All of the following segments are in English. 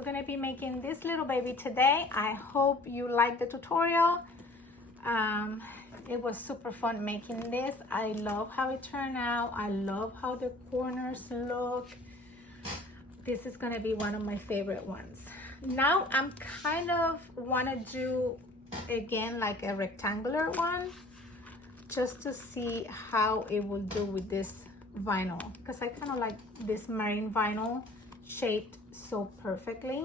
we're gonna be making this little baby today. I hope you liked the tutorial. It was super fun making this. I love how it turned out. I love how the corners look. This is gonna be one of my favorite ones. Now I'm kind of wanna do again like a rectangular one, just to see how it will do with this vinyl, because I kind of like this marine vinyl shaped so perfectly.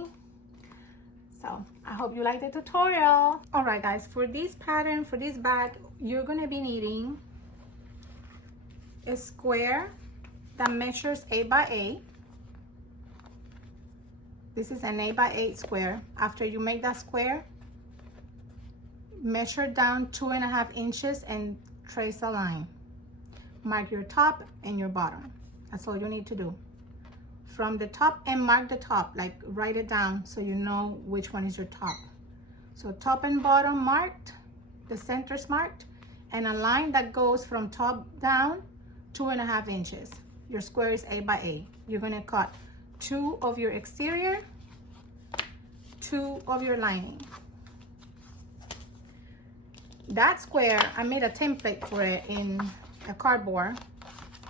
So I hope you like the tutorial. All right guys, for this pattern, for this bag, you're gonna be needing a square that measures 8 by 8. This is an 8 by 8 square. After you make that square, measure down 2.5 inches and trace a line. Mark your top and your bottom. That's all you need to do. From the top, and mark the top, like write it down so you know which one is your top. So top and bottom marked, the center's marked, and a line that goes from top down 2.5 inches. Your square is 8 by 8. You're gonna cut 2 of your exterior, 2 of your lining. That square, I made a template for it in a cardboard.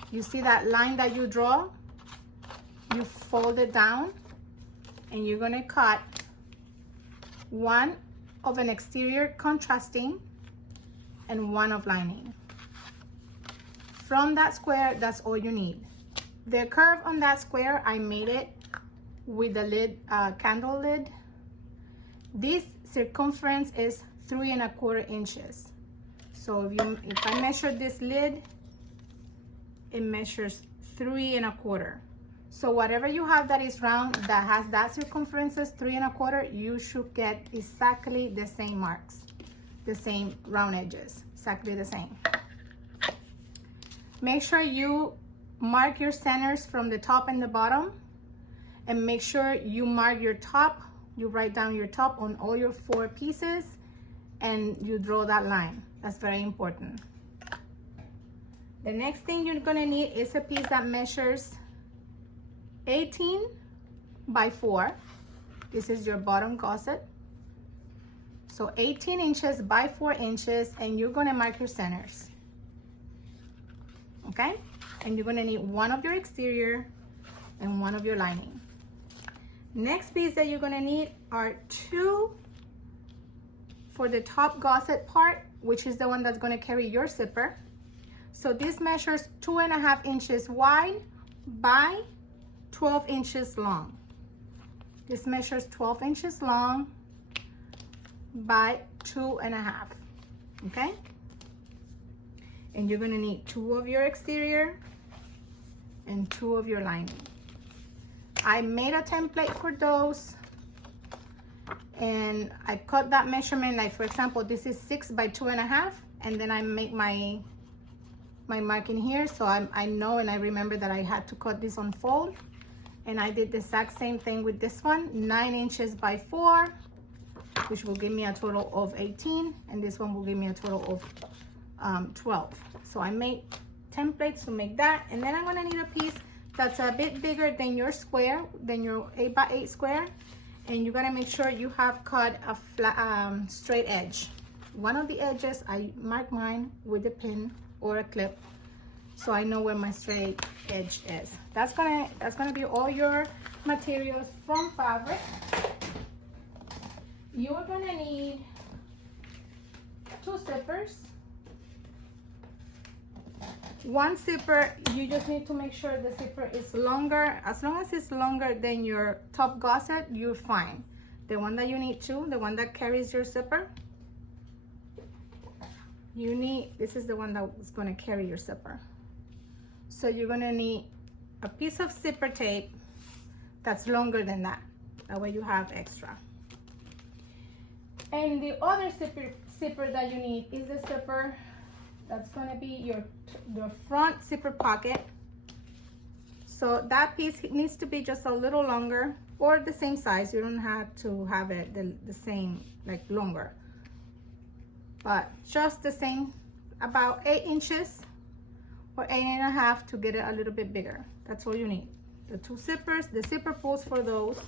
You see that line that you draw? You fold it down and you're gonna cut 1 of an exterior contrasting and 1 of lining. From that square, that's all you need. The curve on that square, I made it with the lid, candle lid. This circumference is 3¼ inches. So if I measure this lid, it measures 3¼ So whatever you have that is round, that has that circumference is 3¼ you should get exactly the same marks, the same round edges, exactly the same. Make sure you mark your centers from the top and the bottom, and make sure you mark your top. You write down your top on all your 4 pieces and you draw that line. That's very important. The next thing you're gonna need is a piece that measures 18 by 4. This is your bottom gusset. So 18 inches by 4 inches, and you're gonna mark your centers. Okay? And you're gonna need 1 of your exterior and 1 of your lining. Next piece that you're gonna need are 2 for the top gusset part, which is the one that's gonna carry your zipper. So this measures 2.5 inches wide by 12 inches long. This measures 12 inches long by 2.5, okay? And you're gonna need 2 of your exterior and 2 of your lining. I made a template for those, and I cut that measurement, like for example, this is 6 by 2.5, and then I make my marking here, so I know and I remember that I had to cut this on fold. And I did the exact same thing with this one, 9 inches by 4, which will give me a total of 18, and this one will give me a total of 12. So I made templates to make that, and then I'm gonna need a piece that's a bit bigger than your square, than your 8 by 8 square, and you're gonna make sure you have cut a flat, straight edge. One of the edges, I mark mine with a pin or a clip, so I know where my straight edge is. That's gonna be all your materials from fabric. You're gonna need 2 zippers. 1 zipper, you just need to make sure the zipper is longer. As long as it's longer than your top gusset, you're fine. The one that you need to, the one that carries your zipper, this is the one that is gonna carry your zipper. So you're gonna need a piece of zipper tape that's longer than that. That way you have extra. And the other zipper that you need is the zipper that's gonna be your front zipper pocket. So that piece needs to be just a little longer, or the same size. You don't have to have it the same, like longer, but just the same, about 8 inches or 8.5 to get it a little bit bigger. That's all you need. The 2 zippers, the zipper pulls for those,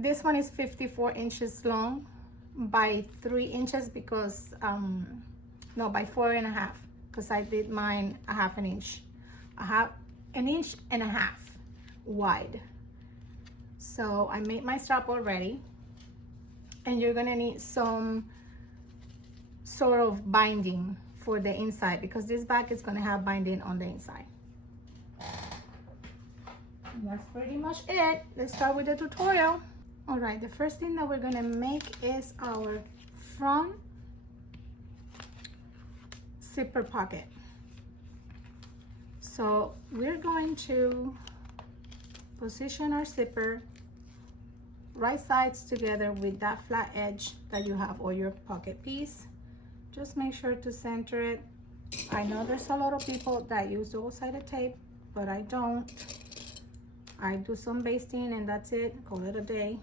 this one is 54 inches long by 3 inches because no, by 4.5, because I did mine a half an inch, an inch and a half wide. So I made my strap already, and you're gonna need some sort of binding for the inside because this bag is gonna have binding on the inside. And that's pretty much it. Let's start with the tutorial. All right, the first thing that we're gonna make is our front zipper pocket. So we're going to position our zipper right sides together with that flat edge that you have or your pocket piece. Just make sure to center it. I know there's a lot of people that use double-sided tape, but I don't. I do some basting and that's it, call it a day.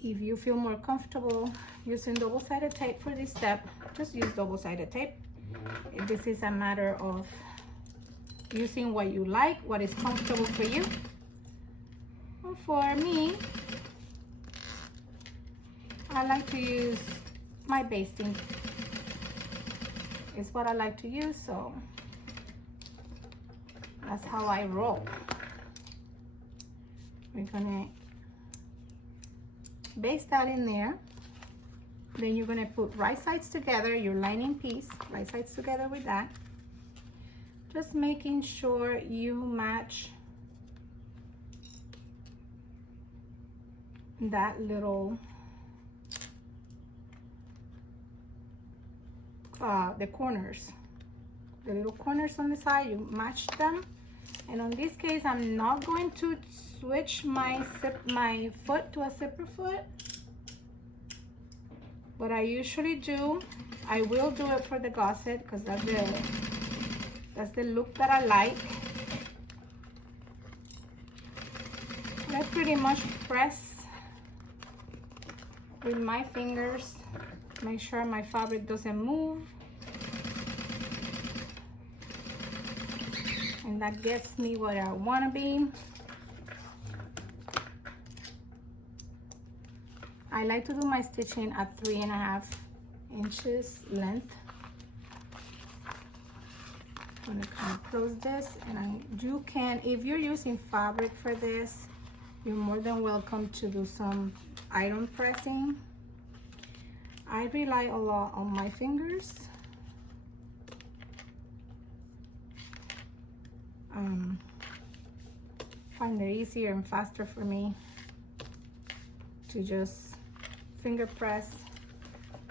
If you feel more comfortable using double-sided tape for this step, just use double-sided tape. This is a matter of using what you like, what is comfortable for you. Well, for me, I like to use my basting. It's what I like to use, so that's how I roll. We're gonna baste that in there. Then you're gonna put right sides together, your lining piece, right sides together with that. Just making sure you match that little, the corners. The little corners on the side, you match them. And on this case, I'm not going to switch my foot to a zipper foot. What I usually do, I will do it for the gusset because that's the look that I like. I pretty much press with my fingers, make sure my fabric doesn't move. And that gets me where I want to be. I like to do my stitching at 3.5 inches length. I'm gonna kind of close this, and you can, if you're using fabric for this, you're more than welcome to do some iron pressing. I rely a lot on my fingers. Find it easier and faster for me to just finger press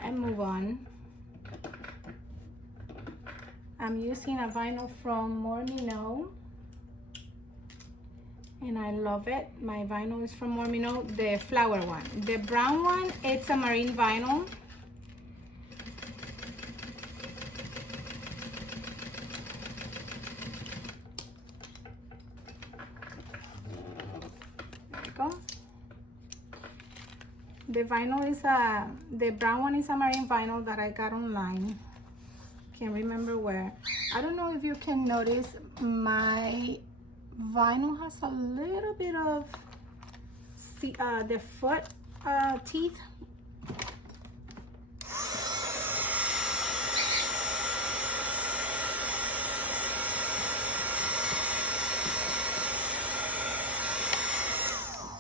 and move on. I'm using a vinyl from Mormino, and I love it. My vinyl is from Mormino, the flower one. The brown one, it's a marine vinyl. The vinyl is the brown one is a marine vinyl that I got online. Can't remember where. I don't know if you can notice, my vinyl has a little bit of the foot teeth.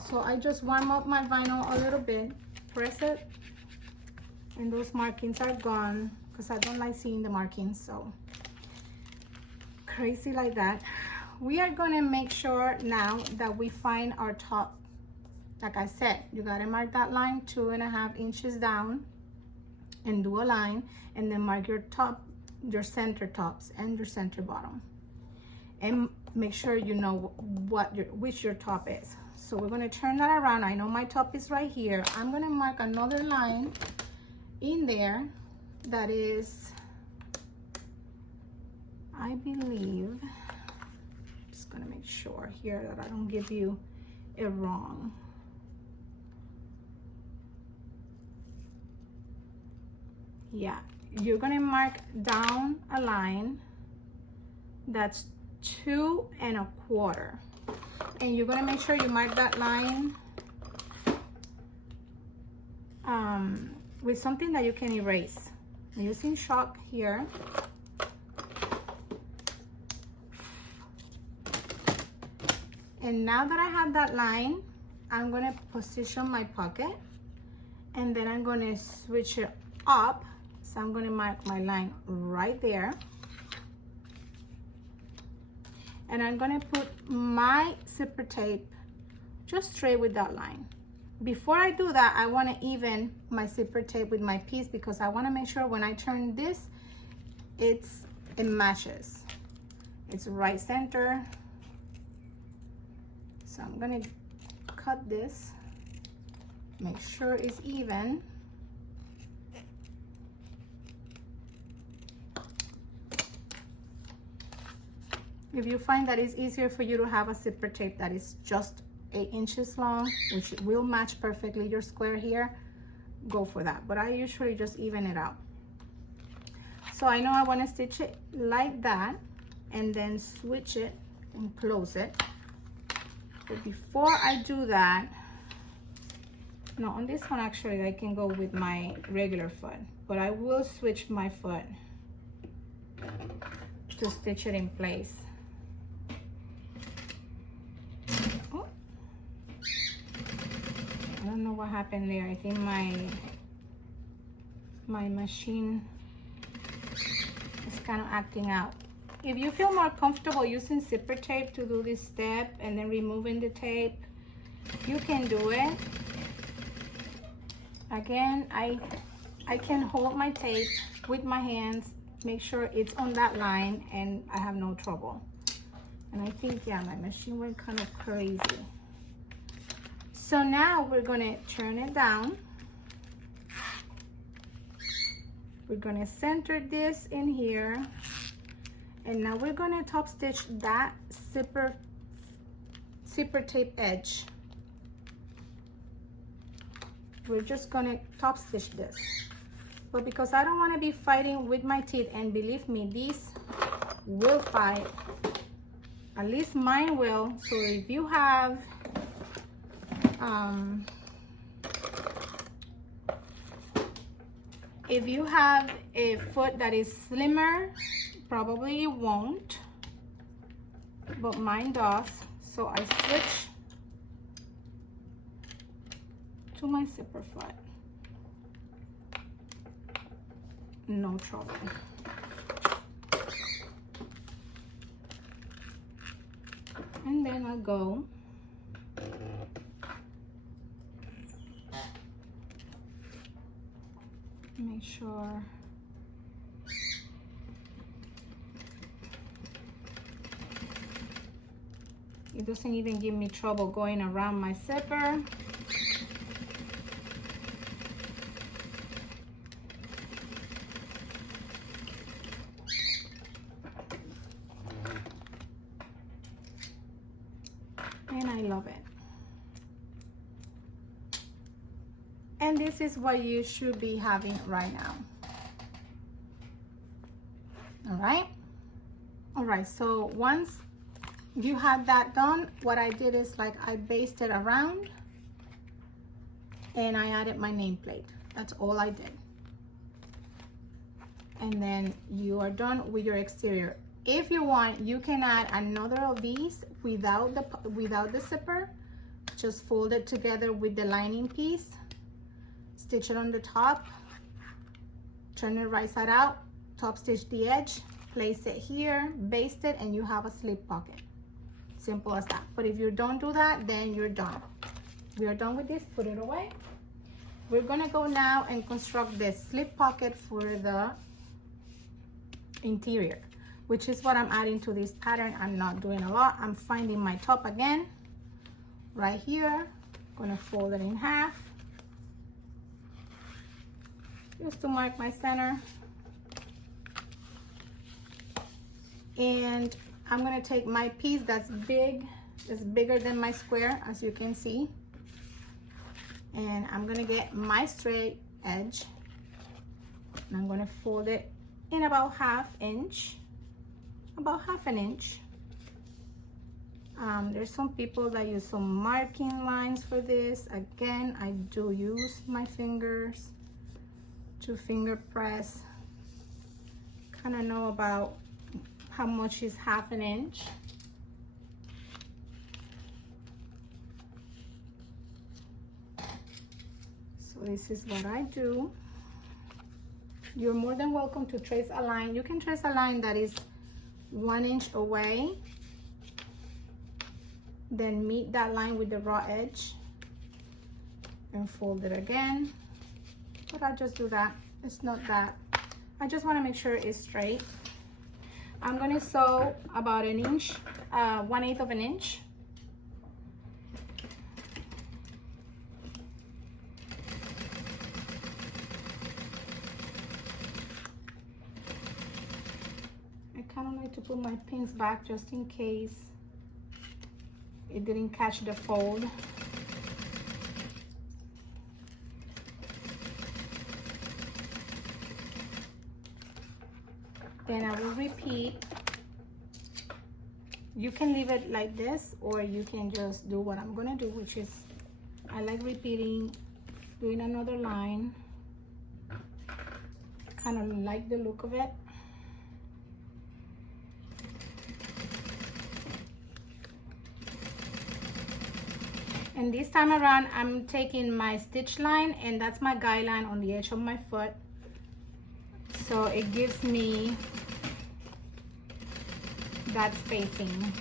So I just warm up my vinyl a little bit, press it, and those markings are gone because I don't like seeing the markings, so crazy like that. We are gonna make sure now that we find our top. Like I said, you gotta mark that line 2.5 inches down and do a line, and then mark your top, your center tops and your center bottom, and make sure you know which your top is. So we're gonna turn that around. I know my top is right here. I'm gonna mark another line in there that is, I believe, just gonna make sure here that I don't give you it wrong. Yeah, you're gonna mark down a line that's 2 1/4. and you're gonna make sure you mark that line with something that you can erase. I'm using chalk here. And now that I have that line, I'm gonna position my pocket, and then I'm gonna switch it up. So I'm gonna mark my line right there. And I'm gonna put my zipper tape just straight with that line. Before I do that, I wanna even my zipper tape with my piece, because I wanna make sure when I turn this, it matches. It's right center. So I'm gonna cut this, make sure it's even. If you find that it's easier for you to have a zipper tape that is just 8 inches long, which will match perfectly your square here, go for that. But I usually just even it out. So I know I want to stitch it like that and then switch it and close it. But before I do that, no, on this one actually I can go with my regular foot, but I will switch my foot to stitch it in place. I don't know what happened there. I think my machine is kind of acting out. If you feel more comfortable using zipper tape to do this step and then removing the tape, you can do it. Again, I can hold my tape with my hands, make sure it's on that line, and I have no trouble. And I think, yeah, my machine went kind of crazy. So now we're gonna turn it down. We're gonna center this in here. And now we're gonna top stitch that zipper tape edge. We're just gonna top stitch this. But because I don't wanna be fighting with my teeth, and believe me, these will fight. At least mine will. So if you have a foot that is slimmer, probably you won't, but mine does. So I switch to my zipper foot. No trouble. And then I go make sure it doesn't even give me trouble going around my zipper. And I love it. And this is what you should be having right now. All right, so once you have that done, what I did is, like, I basted around and I added my nameplate. That's all I did. And then you are done with your exterior. If you want, you can add another of these without the zipper. Just fold it together with the lining piece, stitch it on the top, turn it right side out, top stitch the edge, place it here, baste it, and you have a slip pocket. Simple as that. But if you don't do that, then you're done. We are done with this. Put it away. We're gonna go now and construct this slip pocket for the interior, which is what I'm adding to this pattern. I'm not doing a lot. I'm finding my top again right here. Gonna fold it in half just to mark my center. And I'm gonna take my piece that's bigger than my square, as you can see, and I'm gonna get my straight edge, and I'm gonna fold it in about half an inch, There's some people that use some marking lines for this. Again, I do use my fingers to finger press. Kind of know about how much is half an inch. So this is what I do. You're more than welcome to trace a line. You can trace a line that is 1 inch away, then meet that line with the raw edge and fold it again. But I just do that. It's not that. I just want to make sure it's straight. I'm going to sew about an inch, 1/8 of an inch. I kind of like to put my pins back just in case it didn't catch the fold. Then I will repeat. You can leave it like this, or you can just do what I'm gonna do, which is I like repeating, doing another line. Kind of like the look of it. And this time around, I'm taking my stitch line, and that's my guide line on the edge of my foot. So it gives me that spacing.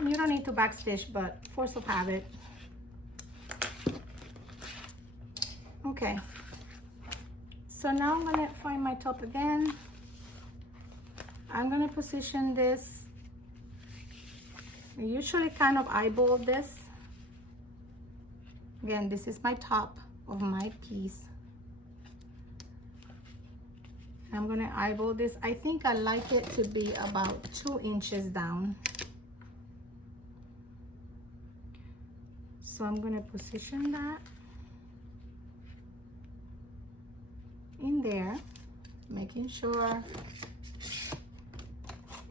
You don't need to backstitch, but force of habit. Okay. So now I'm gonna find my top again. I'm gonna position this. I usually kind of eyeball this. Again, this is my top of my piece. I'm gonna eyeball this. I think I like it to be about 2 inches down. So I'm gonna position that in there, making sure.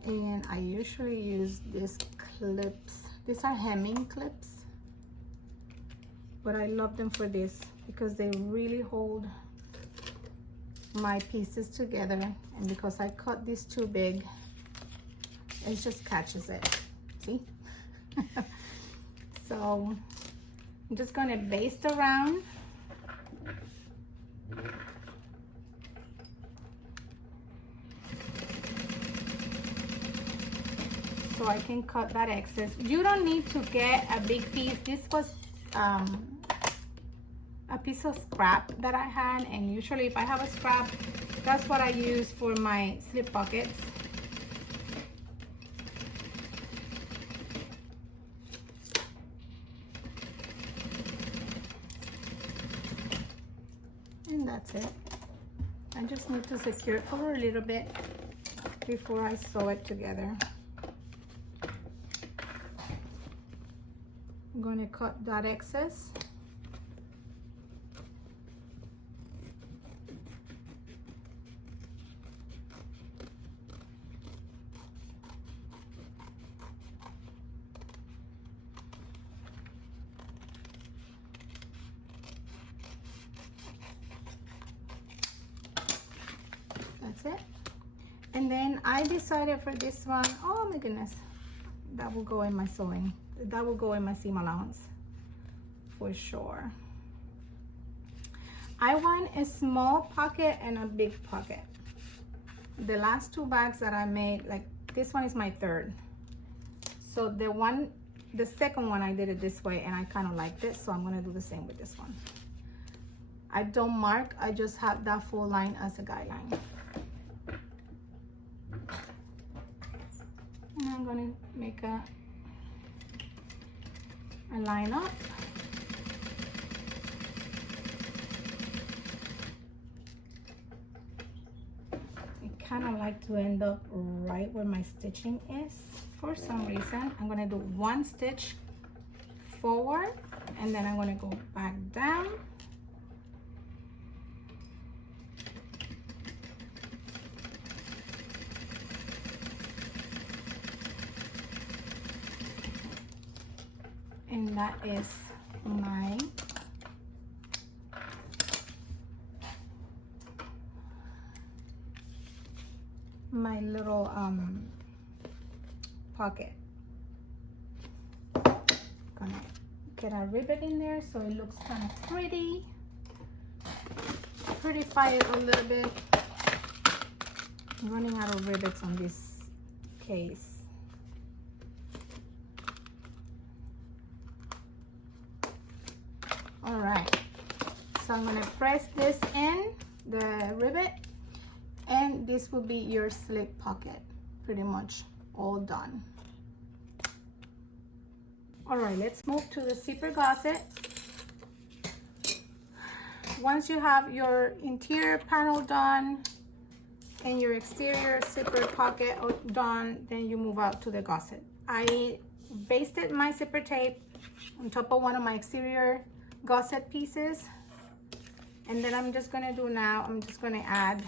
And I usually use these clips. These are hemming clips, but I love them for this because they really hold my pieces together, and because I cut this too big, it just catches it. See? So I'm just gonna baste around. So I can cut that excess. You don't need to get a big piece. This was a piece of scrap that I had, and usually if I have a scrap, that's what I use for my slip pockets. And that's it. I just need to secure it for a little bit before I sew it together. I'm going to cut that excess. That's it. And then I decided for this one, oh my goodness, that will go in my sewing. That will go in my seam allowance for sure. I want a small pocket and a big pocket. The last two bags that I made, like this one is my third. So the second one I did it this way, and I kind of liked it, so I'm gonna do the same with this one. I don't mark, I just have that full line as a guideline. And I'm gonna make a line up. I kind of like to end up right where my stitching is. For some reason, I'm gonna do one stitch forward, and then I'm gonna go back down. And that is my little pocket. Gonna get a ribbon in there so it looks kind of prettify it a little bit. I'm running out of rivets on this case. All right, so I'm gonna press this in the rivet, and this will be your slip pocket, pretty much all done. All right, let's move to the zipper gusset. Once you have your interior panel done and your exterior zipper pocket done, then you move out to the gusset. I basted my zipper tape on top of one of my exterior gusset pieces, and then I'm just gonna add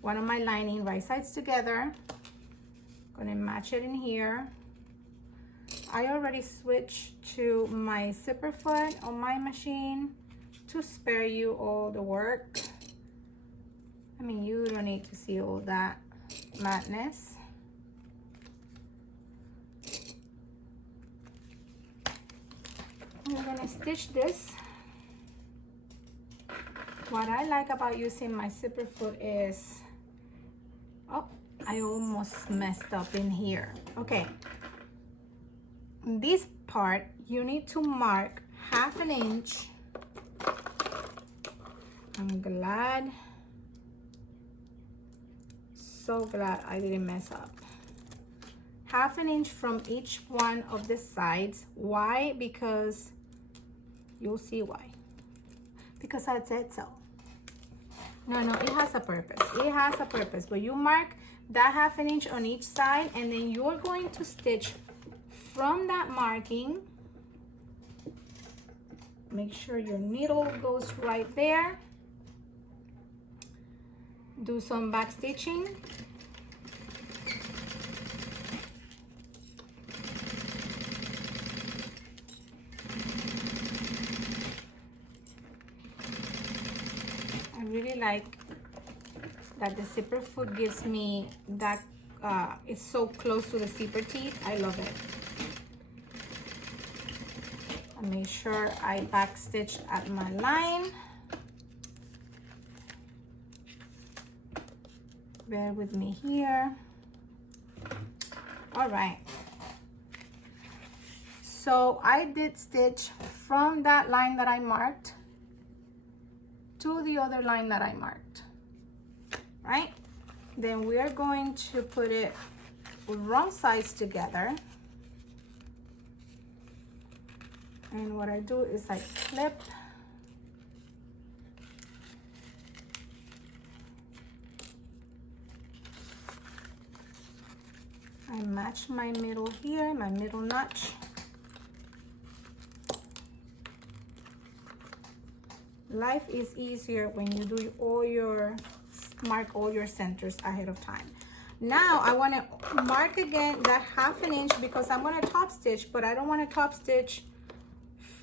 one of my lining right sides together. Gonna match it in here. I already switched to my zipper foot on my machine to spare you all the work. I mean, you don't need to see all that madness. I'm gonna stitch this. What I like about using my zipper foot is, oh, I almost messed up in here. Okay, this part you need to mark 1/2 inch. I'm glad, so glad I didn't mess up. 1/2 inch from each one of the sides. Why? Because you'll see why. Because I said so. No, it has a purpose. It has a purpose. But you mark that 1/2 inch on each side, and then you're going to stitch from that marking. Make sure your needle goes right there. Do some back stitching. I really like that the zipper foot gives me that, it's so close to the zipper teeth. I love it. I make sure I back stitch at my line. Bear with me here. All right. So I did stitch from that line that I marked to the other line that I marked, right? Then we are going to put it wrong sides together. And what I do is I clip I match my middle here, my middle notch. Life is easier when you do mark all your centers ahead of time. Now I want to mark again that 1/2 inch because I'm going to top stitch, but I don't want to top stitch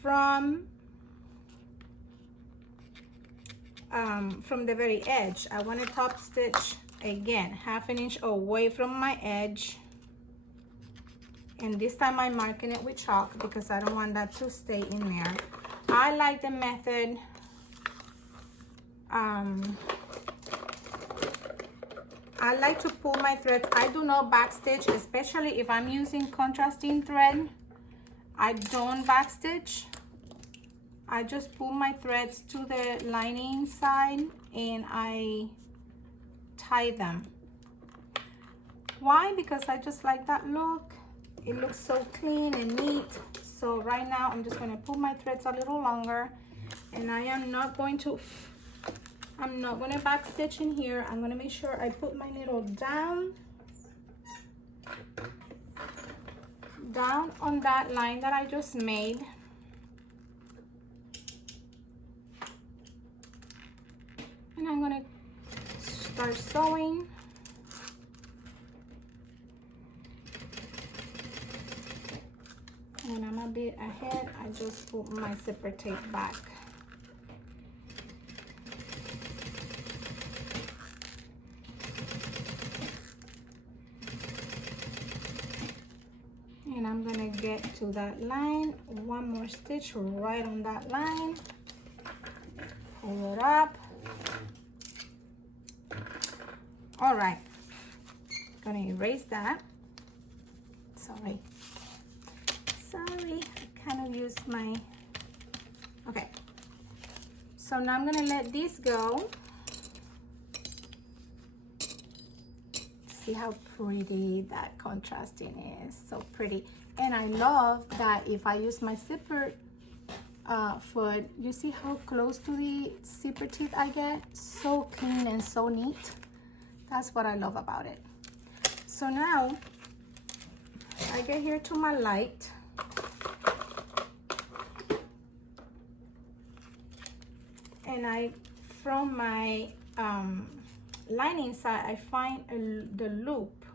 from the very edge. I want to top stitch again 1/2 inch away from my edge, and this time I'm marking it with chalk because I don't want that to stay in there. I like the method I like to pull my threads. I do not back stitch, especially if I'm using contrasting thread. I don't back stitch. I just pull my threads to the lining side and I tie them. Why? Because I just like that look. It looks so clean and neat. So right now I'm just going to pull my threads a little longer, and I am not going to back stitch in here. I'm going to make sure I put my needle down on that line that I just made. And I'm going to start sewing. and I'm a bit ahead, I just put my zipper tape back. And I'm gonna get to that line, one more stitch right on that line, pull it up. All right, gonna erase that. Sorry, I kind of used my, okay. So now I'm gonna let this go. See how pretty that contrasting is, so pretty. And I love that if I use my zipper foot, you see how close to the zipper teeth I get? So clean and so neat. That's what I love about it. So now I get here to my light. And I, from my lining side, I find the loop.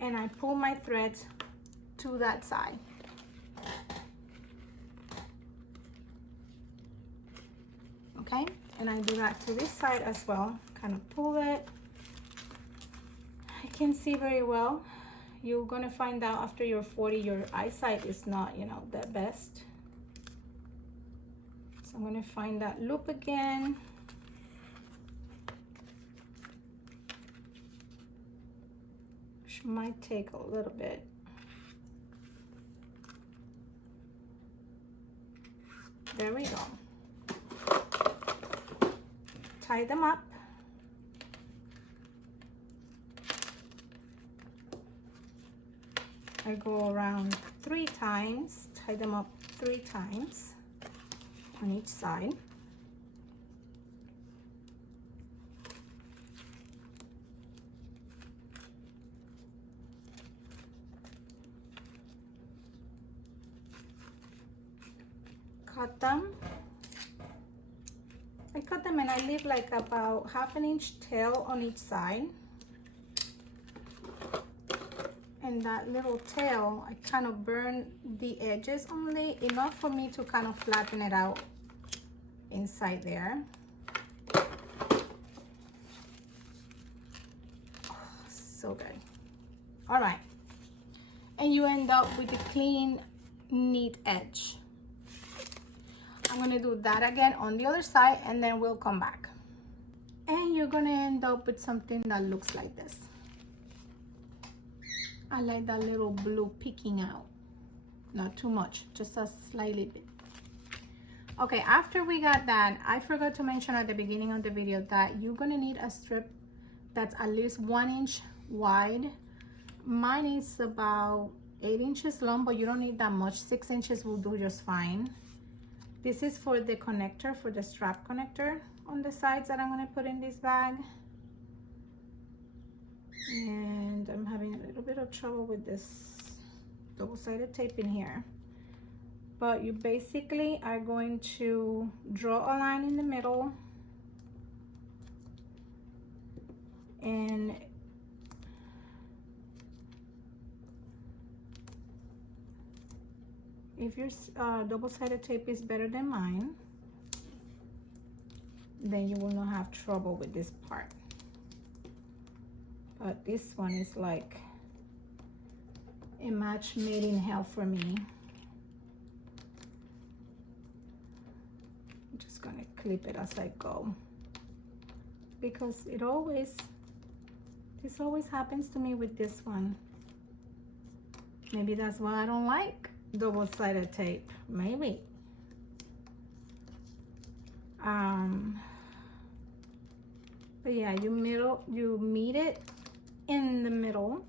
And I pull my threads to that side. Okay, and I do that to this side as well. Kind of pull it. I can see very well. You're gonna find out after you're 40, your eyesight is not, you know, the best. So I'm gonna find that loop again. Which might take a little bit. There we go. Tie them up. I go around 3 times, tie them up 3 times on each side. Cut them. I cut them and I leave like about 1/2 inch tail on each side. And that little tail, I kind of burn the edges only, enough for me to kind of flatten it out inside there. Oh, so good. All right. And you end up with a clean, neat edge. I'm gonna do that again on the other side and then we'll come back. And you're gonna end up with something that looks like this. I like that little blue peeking out. Not too much, just a slightly bit. Okay, after we got that, I forgot to mention at the beginning of the video that you're gonna need a strip that's at least 1 inch wide. Mine is about 8 inches long, but you don't need that much. 6 inches will do just fine. This is for the connector, for the strap connector on the sides that I'm gonna put in this bag. And I'm having a little bit of trouble with this double-sided tape in here. But you basically are going to draw a line in the middle. And if your double-sided tape is better than mine, then you will not have trouble with this part. But this one is like a match made in hell for me. I'm just gonna clip it as I go, because this always happens to me with this one. Maybe that's why I don't like double-sided tape, maybe. But yeah, you meet it in the middle.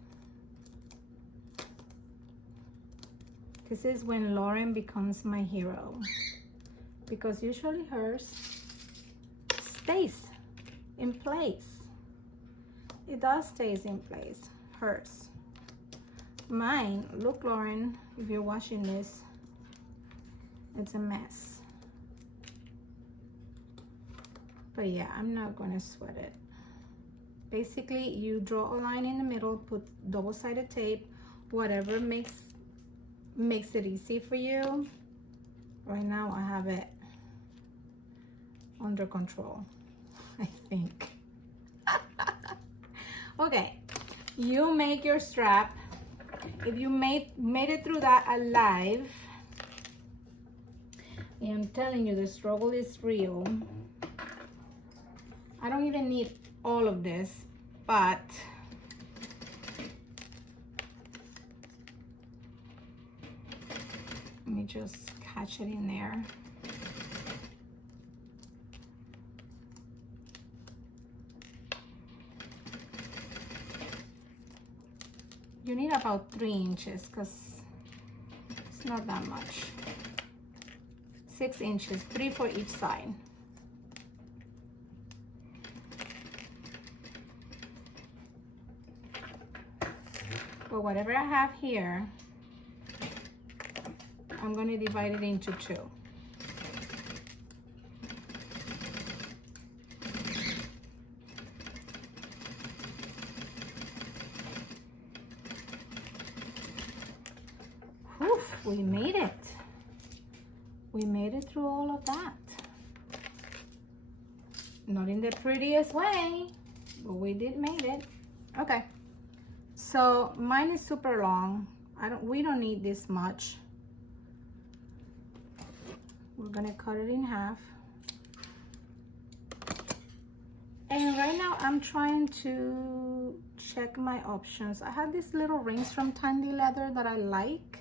This is when Lauren becomes my hero, because usually hers stays in place. It does stays in place, hers. Mine, look, Lauren, if you're watching this, it's a mess. But yeah, I'm not gonna sweat it. Basically, you draw a line in the middle, put double-sided tape, whatever makes it easy for you. Right now, I have it under control, I think. Okay, you make your strap. If you made it through that alive, I'm telling you, the struggle is real. I don't even need all of this, but let me just catch it in there. You need about 3 inches because it's not that much. 6 inches, 3 for each side. But whatever I have here, I'm going to divide it into 2. Oof, we made it. We made it through all of that. Not in the prettiest way, but we did made it. Okay. So mine is super long. We don't need this much. We're gonna cut it in half. And right now I'm trying to check my options. I have these little rings from Tandy Leather that I like.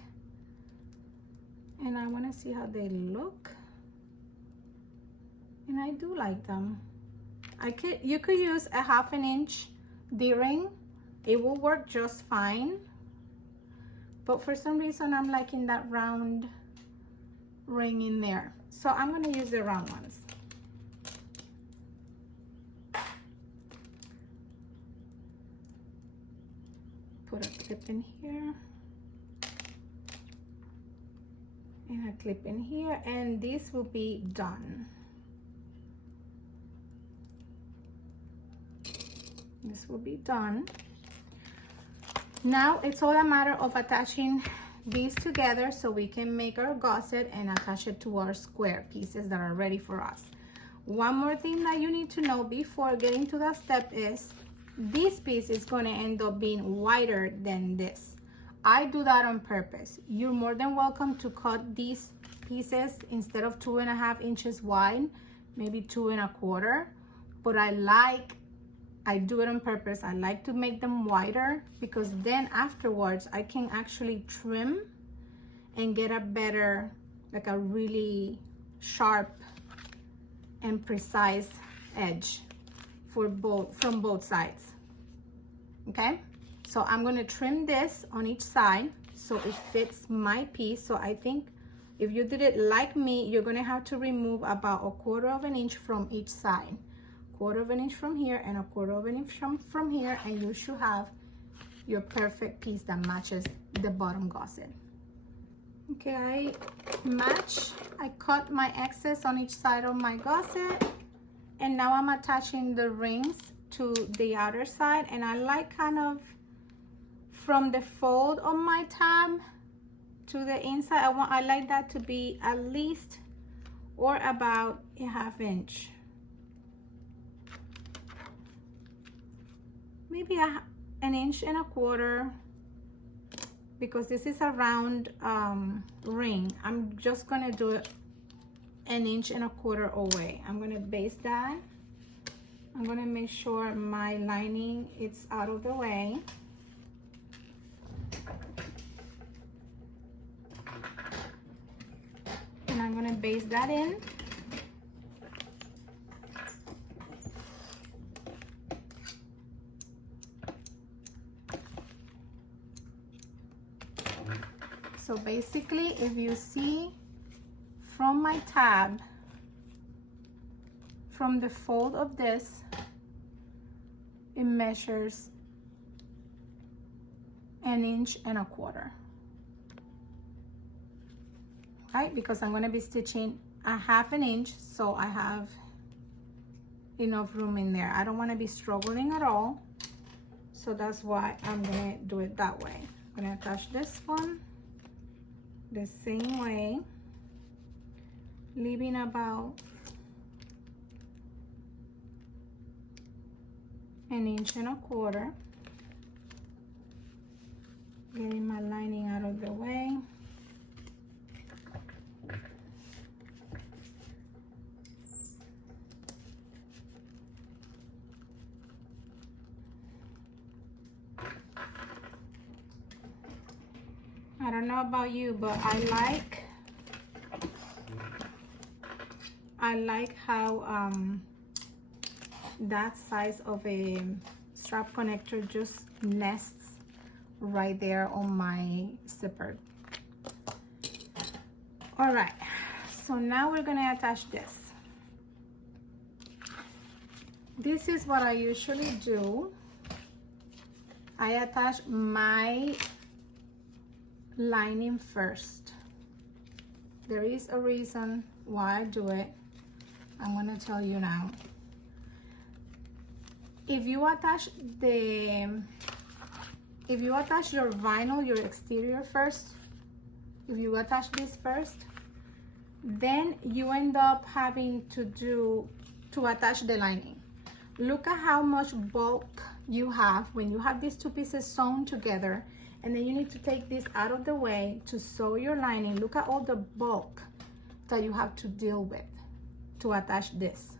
And I wanna see how they look. And I do like them. You could use a 1/2 inch D-ring. It will work just fine. But for some reason, I'm liking that round ring in there. So I'm gonna use the round ones. Put a clip in here. And a clip in here. And this will be done. This will be done. Now it's all a matter of attaching these together so we can make our gusset and attach it to our square pieces that are ready for us. One more thing that you need to know before getting to that step is this piece is going to end up being wider than this. I do that on purpose. You're more than welcome to cut these pieces instead of 2.5 inches wide, maybe 2 1/4. But I do it on purpose. I like to make them wider because then afterwards I can actually trim and get a better, like a really sharp and precise edge from both sides. Okay, so I'm going to trim this on each side so it fits my piece. So I think if you did it like me, you're going to have to remove about 1/4 inch from each side. 1/4 inch from here and 1/4 inch from here, and you should have your perfect piece that matches the bottom gusset. Okay, I cut my excess on each side of my gusset, and now I'm attaching the rings to the outer side, and I like kind of from the fold of my tab to the inside. I like that to be at least or about a 1/2 inch. Maybe 1.25 inches, because this is a round ring. I'm just gonna do it 1.25 inches away. I'm gonna base that. I'm gonna make sure my lining is out of the way. And I'm gonna base that in. So basically, if you see from my tab, from the fold of this, it measures 1.25 inches. Right? Because I'm going to be stitching a 1/2 inch, so I have enough room in there. I don't want to be struggling at all. So that's why I'm gonna do it that way. I'm gonna attach this one the same way, leaving about 1.25 inches. Getting my lining out of the way. I don't know about you, but I like how that size of a strap connector just nests right there on my zipper. All right, so now we're gonna attach this. This is what I usually do. I attach my lining first. There is a reason why I do it. I'm gonna tell you now. If you attach your vinyl, your exterior first, if you attach this first, then you end up having to attach the lining. Look at how much bulk you have when you have these two pieces sewn together, and then you need to take this out of the way to sew your lining. Look at all the bulk that you have to deal with to attach this.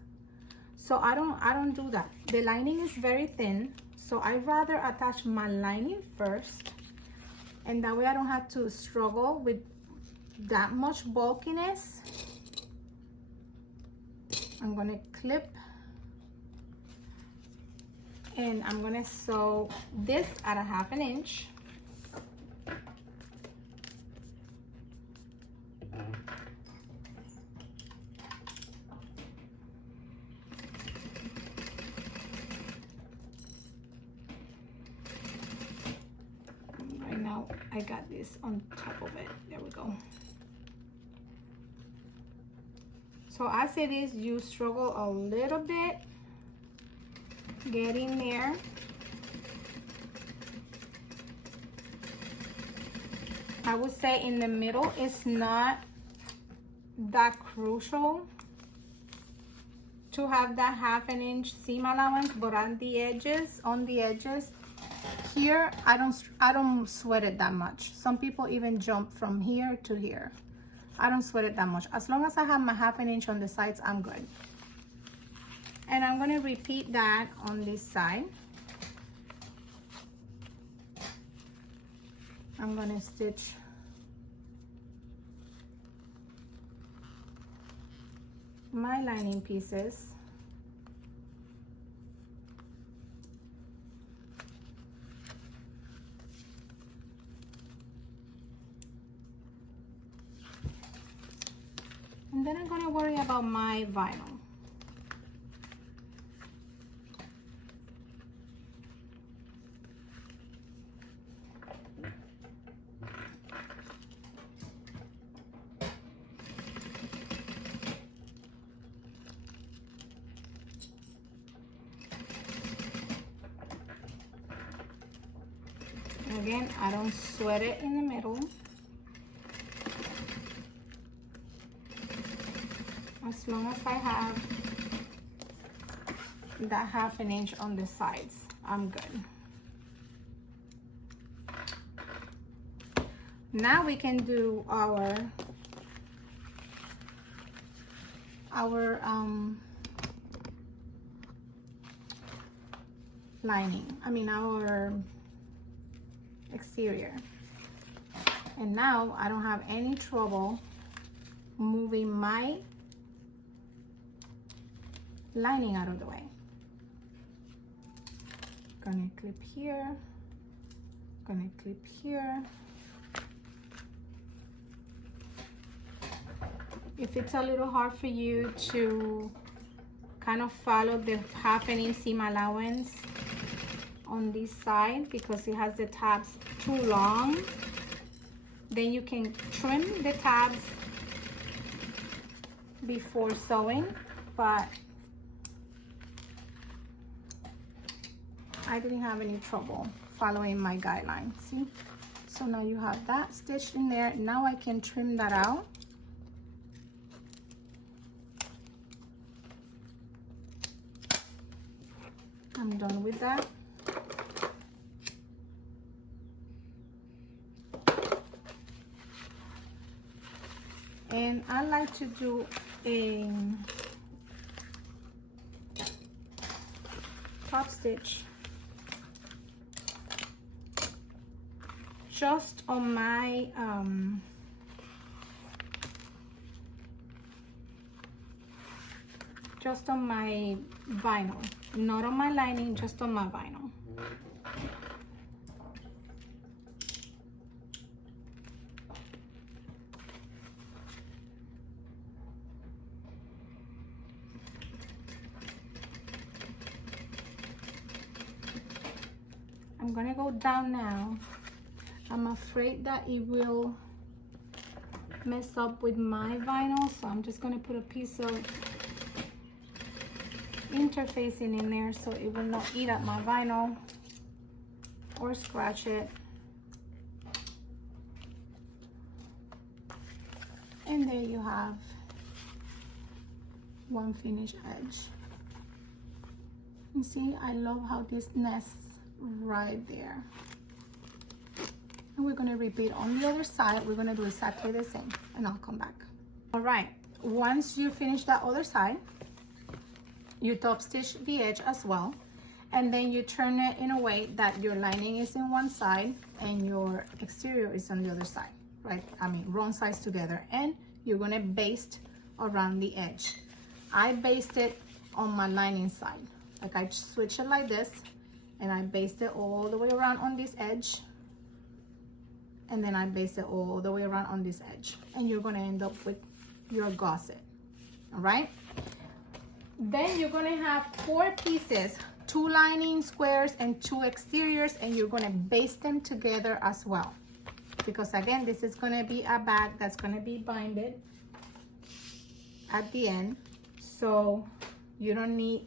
So I don't do that. The lining is very thin, so I rather attach my lining first, and that way I don't have to struggle with that much bulkiness. I'm gonna clip, and I'm gonna sew this at 1/2 inch. Right now I got this on top of it. There we go. So as it is, you struggle a little bit getting there. I would say in the middle it's not that crucial to have that 1/2 inch seam allowance, but on the edges here, I don't sweat it that much. Some people even jump from here to here. I don't sweat it that much. As long as I have my 1/2 inch on the sides, I'm good. And I'm gonna repeat that on this side. I'm gonna stitch my lining pieces. And then I'm gonna worry about my vinyl. Again, I don't sweat it in the middle. As long as I have that 1/2 inch on the sides, I'm good. Now we can do our lining. I mean our exterior. And now I don't have any trouble moving my lining out of the way. Gonna clip here, gonna clip here. If it's a little hard for you to kind of follow the 1/2 inch seam allowance on this side because it has the tabs too long, then you can trim the tabs before sewing. But I didn't have any trouble following my guideline. See? So now you have that stitched in there. Now I can trim that out. I'm done with that. And I like to do a top stitch just on my vinyl, not on my lining, just on my vinyl. I'm gonna go down now. I'm afraid that it will mess up with my vinyl, so I'm just gonna put a piece of interfacing in there so it will not eat up my vinyl or scratch it. And there you have one finished edge. You see, I love how this nests right there. And we're going to repeat on the other side. We're going to do exactly the same, and I'll come back. All right, once you finish that other side, you top stitch the edge as well, and then you turn it in a way that your lining is in one side and your exterior is on the other side, right? I mean, wrong sides together, and you're going to baste around the edge. I baste it on my lining side. Like, I switch it like this, and I baste it all the way around on this edge, and then I baste it all the way around on this edge, and you're going to end up with your gusset. All right, then you're going to have 4 pieces, 2 lining squares and 2 exteriors, and you're going to baste them together as well, because again, this is going to be a bag that's going to be binded at the end, so you don't need,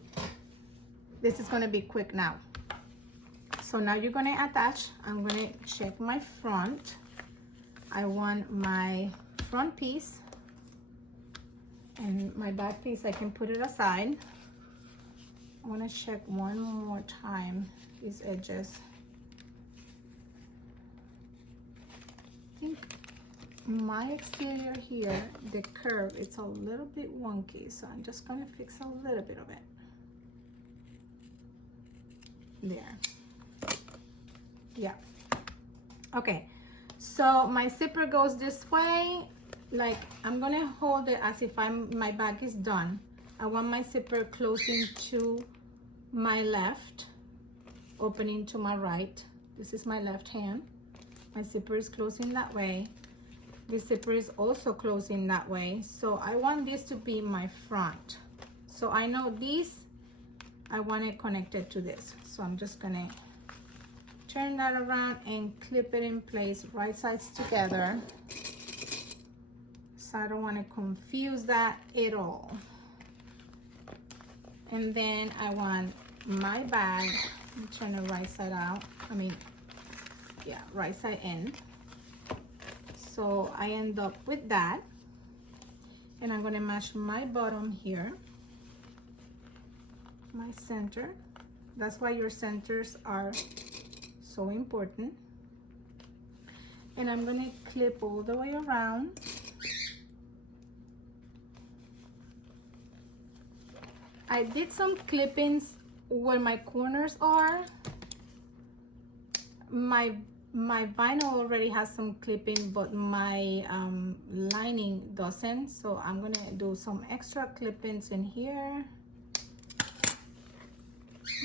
this is going to be quick now. So now you're going to attach. I'm going to check my front. I want my front piece, and my back piece I can put it aside. I want to check one more time these edges. I think my exterior here, the curve, it's a little bit wonky, so I'm just going to fix a little bit of it. There. Yeah. Okay, so my zipper goes this way. Like, I'm gonna hold it as if my bag is done. I want my zipper closing to my left, opening to my right. This is my left hand. My zipper is closing that way. This zipper is also closing that way. So I want this to be my front. So I know this, I want it connected to this. So I'm just gonna turn that around and clip it in place, right sides together. So I don't want to confuse that at all. And then I want my bag, turn the right side out, right side in. So I end up with that. And I'm going to match my bottom here, my center. That's why your centers are so important. And I'm going to clip all the way around. I did some clippings where my corners are. My vinyl already has some clipping, but my lining doesn't. So I'm going to do some extra clippings in here.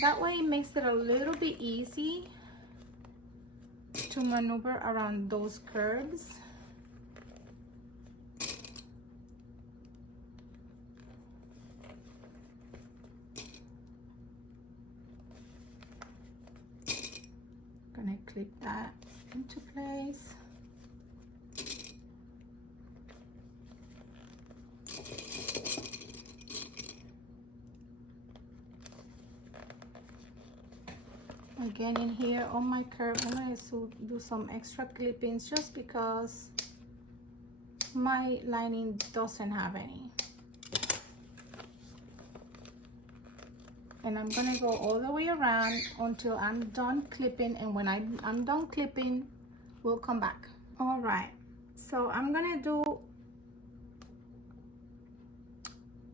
That way it makes it a little bit easy to maneuver around those curves. Gonna clip that into place. Again, in here on my curve, I'm going to do some extra clippings just because my lining doesn't have any. And I'm gonna go all the way around until I'm done clipping, and when I'm done clipping, we'll come back. All right, so I'm gonna do,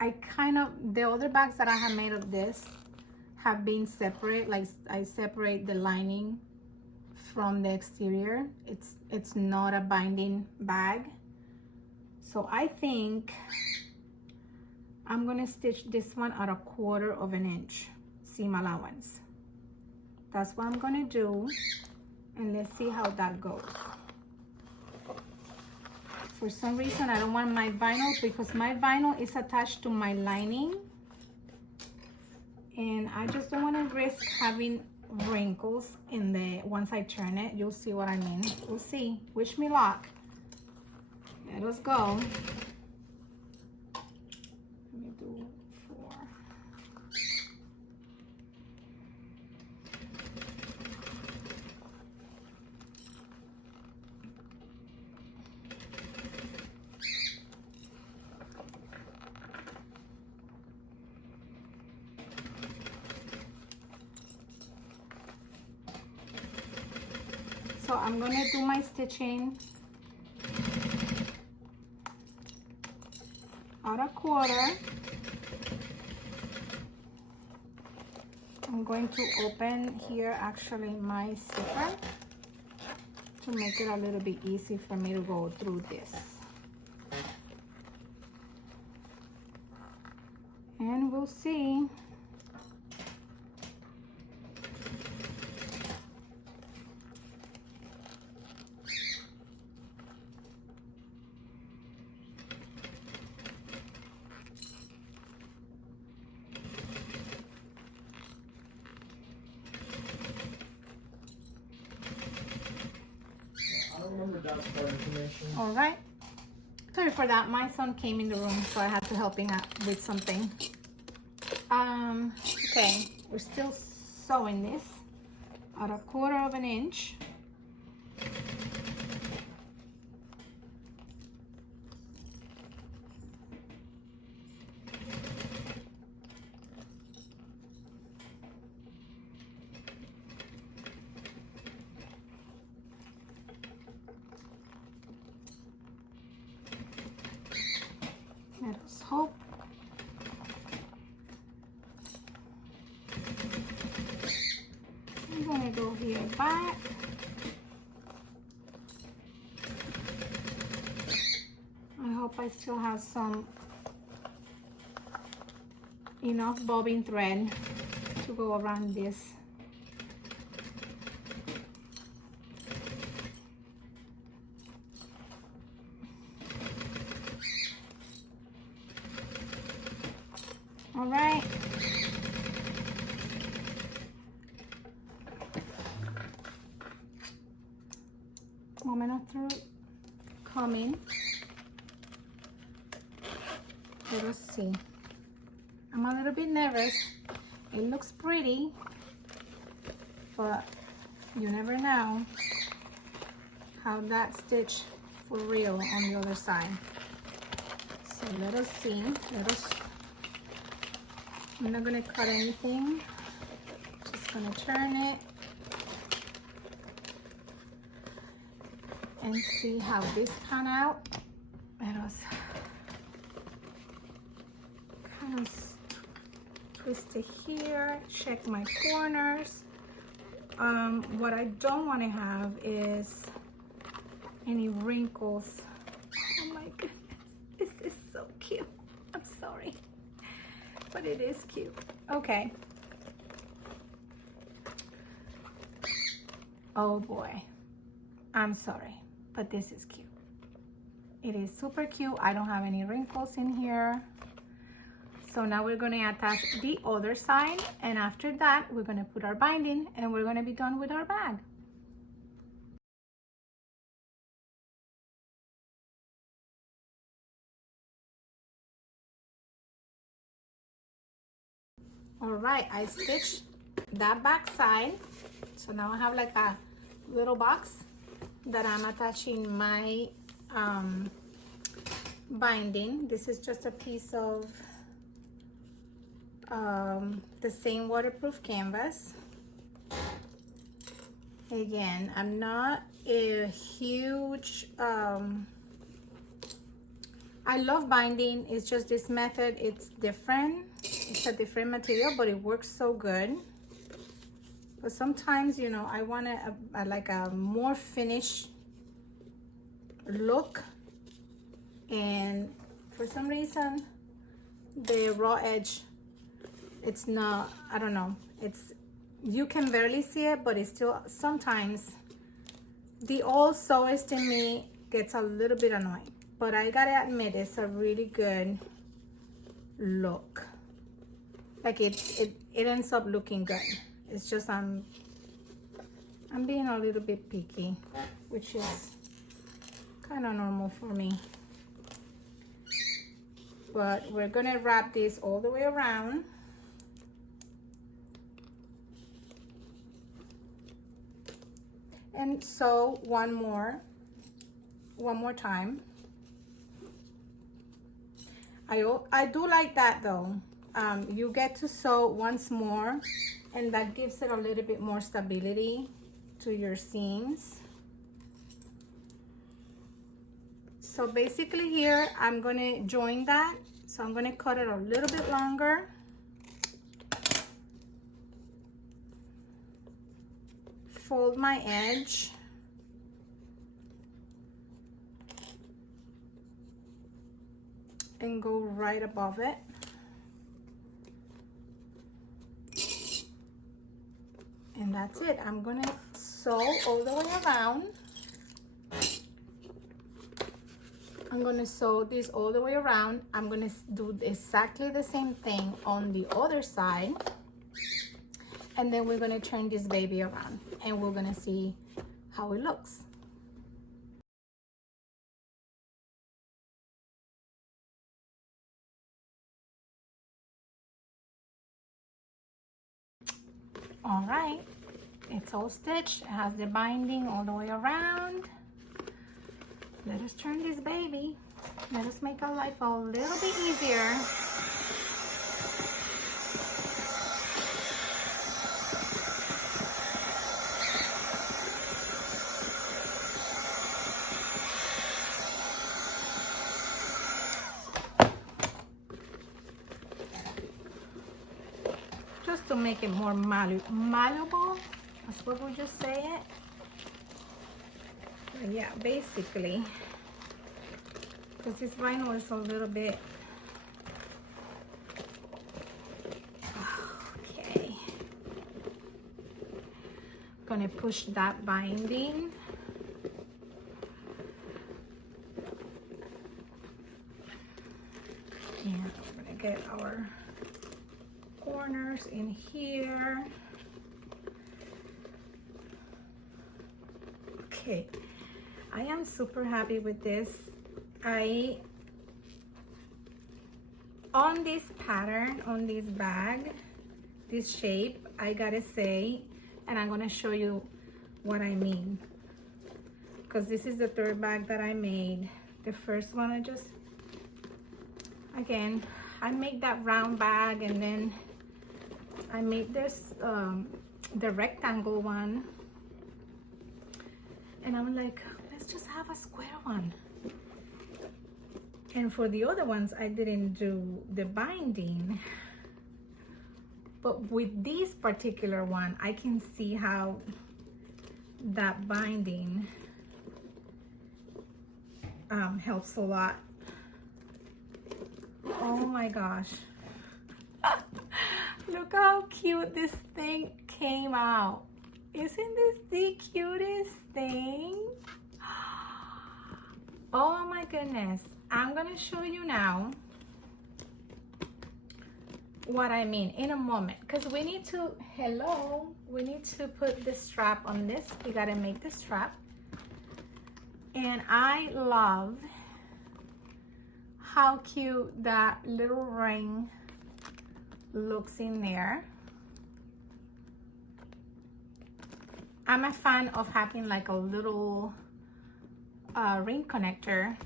the other bags that I have made of this have been separate, like I separate the lining from the exterior. It's not a binding bag. So I think I'm gonna stitch this one at 1/4 inch seam allowance. That's what I'm gonna do, and let's see how that goes. For some reason, I don't want my vinyl, because my vinyl is attached to my lining, and I just don't want to risk having wrinkles in the, once I turn it. You'll see what I mean. We'll see. Wish me luck. Let us go. Let me do 4. So I'm gonna do my stitching at 1/4. I'm going to open here actually my zipper to make it a little bit easy for me to go through this. And we'll see. All right, sorry for that, my son came in the room, so I had to help him out with something. Okay, we're still sewing this at 1/4 inch. Let us hope. I'm gonna go here back. I hope I still have some enough bobbin thread to go around this. All right. Moment of truth coming. Let us see. I'm a little bit nervous. It looks pretty, but you never know how that stitch for real on the other side. So let us see. I'm not gonna cut anything, just gonna turn it and see how this pan out. Let us kind of twist it here, check my corners. What I don't want to have is any wrinkles. Oh my goodness, this is so cute. I'm sorry, but it is cute. Okay. Oh boy, I'm sorry, but this is cute. It is super cute. I don't have any wrinkles in here. So now we're going to attach the other side, and after that we're going to put our binding, and we're going to be done with our bag. All right, I stitched that back side, So now I have like a little box that I'm attaching my binding. This is just a piece of the same waterproof canvas. Again, I'm not a huge I love binding. It's just this method, it's different. It's a different material, but it works so good. But sometimes, you know, I want like a more finished look, and for some reason the raw edge, it's not, I don't know, it's, you can barely see it, but it's still, sometimes the old sewist in me gets a little bit annoying, but I gotta admit it's a really good look. Like it ends up looking good. It's just I'm being a little bit picky, which is kind of normal for me. But we're gonna wrap this all the way around. And sew one more time. I do like that though. You get to sew once more, and that gives it a little bit more stability to your seams. So basically here, I'm gonna join that. So I'm gonna cut it a little bit longer. Fold my edge. And go right above it. And that's it. I'm gonna sew all the way around. I'm gonna sew this all the way around. I'm gonna do exactly the same thing on the other side. And then we're gonna turn this baby around and we're gonna see how it looks. All right, it's all stitched. It has the binding all the way around. Let us turn this baby. Let us make our life a little bit easier. Just to make it more malleable, that's what we just say it. But yeah, basically, because this vinyl is a little bit, okay. Gonna push that binding. And we're gonna get our corners in here. Okay, I am super happy with this. On this pattern, on this bag, this shape, I gotta say, and I'm gonna show you what I mean, because this is the third bag that I made. The first one, I make that round bag, and then I made this the rectangle one, and I'm like, let's just have a square one. And for the other ones, I didn't do the binding, but with this particular one, I can see how that binding helps a lot. Oh my gosh. Look how cute this thing came out. Isn't this the cutest thing? Oh my goodness. I'm gonna show you now what I mean in a moment, because we need to, we need to put the strap on this. We gotta make the strap. And I love how cute that little ring looks in there. I'm a fan of having like a little ring connector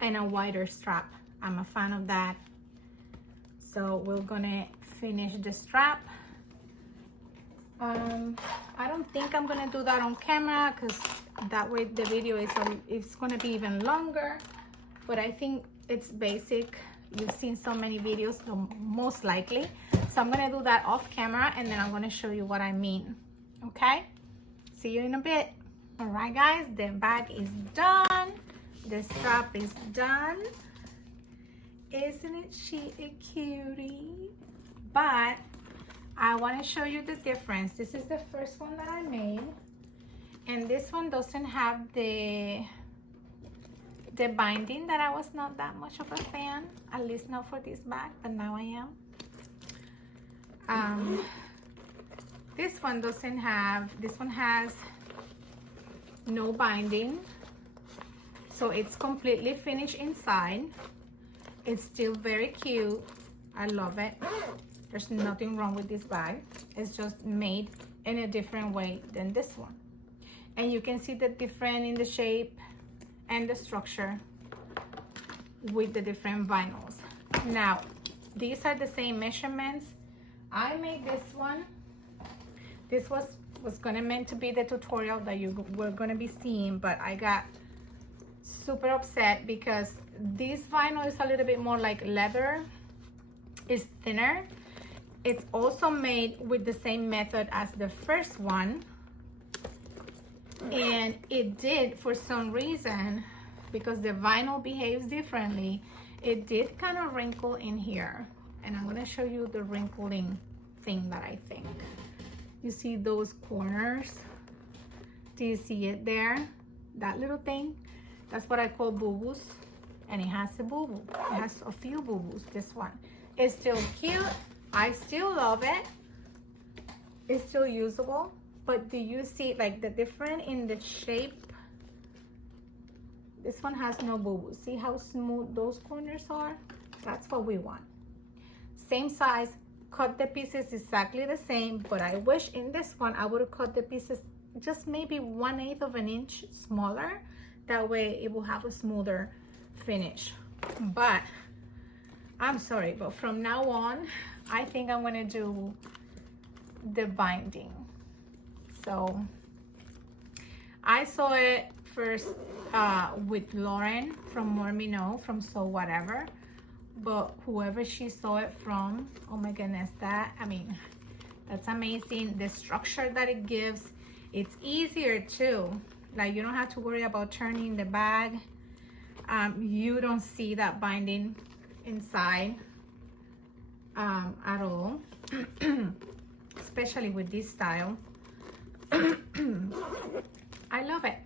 and a wider strap. I'm a fan of that. So we're gonna finish the strap. I don't think I'm gonna do that on camera because that way the video it's gonna be even longer, but I think it's basic. You've seen so many videos, so most likely. So I'm gonna do that off camera and then I'm gonna show you what I mean. Okay, see you in a bit. All right guys, the bag is done, the strap is done. Isn't she a cutie? But I want to show you the difference. This is the first one that I made, and this one doesn't have the binding that I was not that much of a fan, at least not for this bag, but now I am. This one doesn't have, this one has no binding, so it's completely finished inside. It's still very cute. I love it. There's nothing wrong with this bag. It's just made in a different way than this one. And you can see the difference in the shape and the structure with the different vinyls. Now, these are the same measurements. I made this one. This was gonna meant to be the tutorial that you were gonna be seeing, but I got super upset because this vinyl is a little bit more like leather. It's thinner. It's also made with the same method as the first one, and it did, for some reason, because the vinyl behaves differently, it did kind of wrinkle in here, and I'm going to show you the wrinkling thing that I think. You see those corners? Do you see it there? That little thing? That's what I call boo-boos, and it has a boo-boo. It has a few boo-boos, this one. It's still cute. I still love it. It's still usable, but do you see like the difference in the shape? This one has no boo-boo. See how smooth those corners are? That's what we want. Same size, cut the pieces exactly the same, but I wish in this one I would have cut the pieces just maybe 1/8 of an inch smaller. That way it will have a smoother finish. But I'm sorry, but from now on, I think I'm gonna do the binding. So I saw it first with Lauren from More Me Know, from So Whatever, but whoever she saw it from, oh my goodness, that's amazing. The structure that it gives, it's easier too. Like, you don't have to worry about turning the bag. You don't see that binding inside at all, especially with this style. I love it.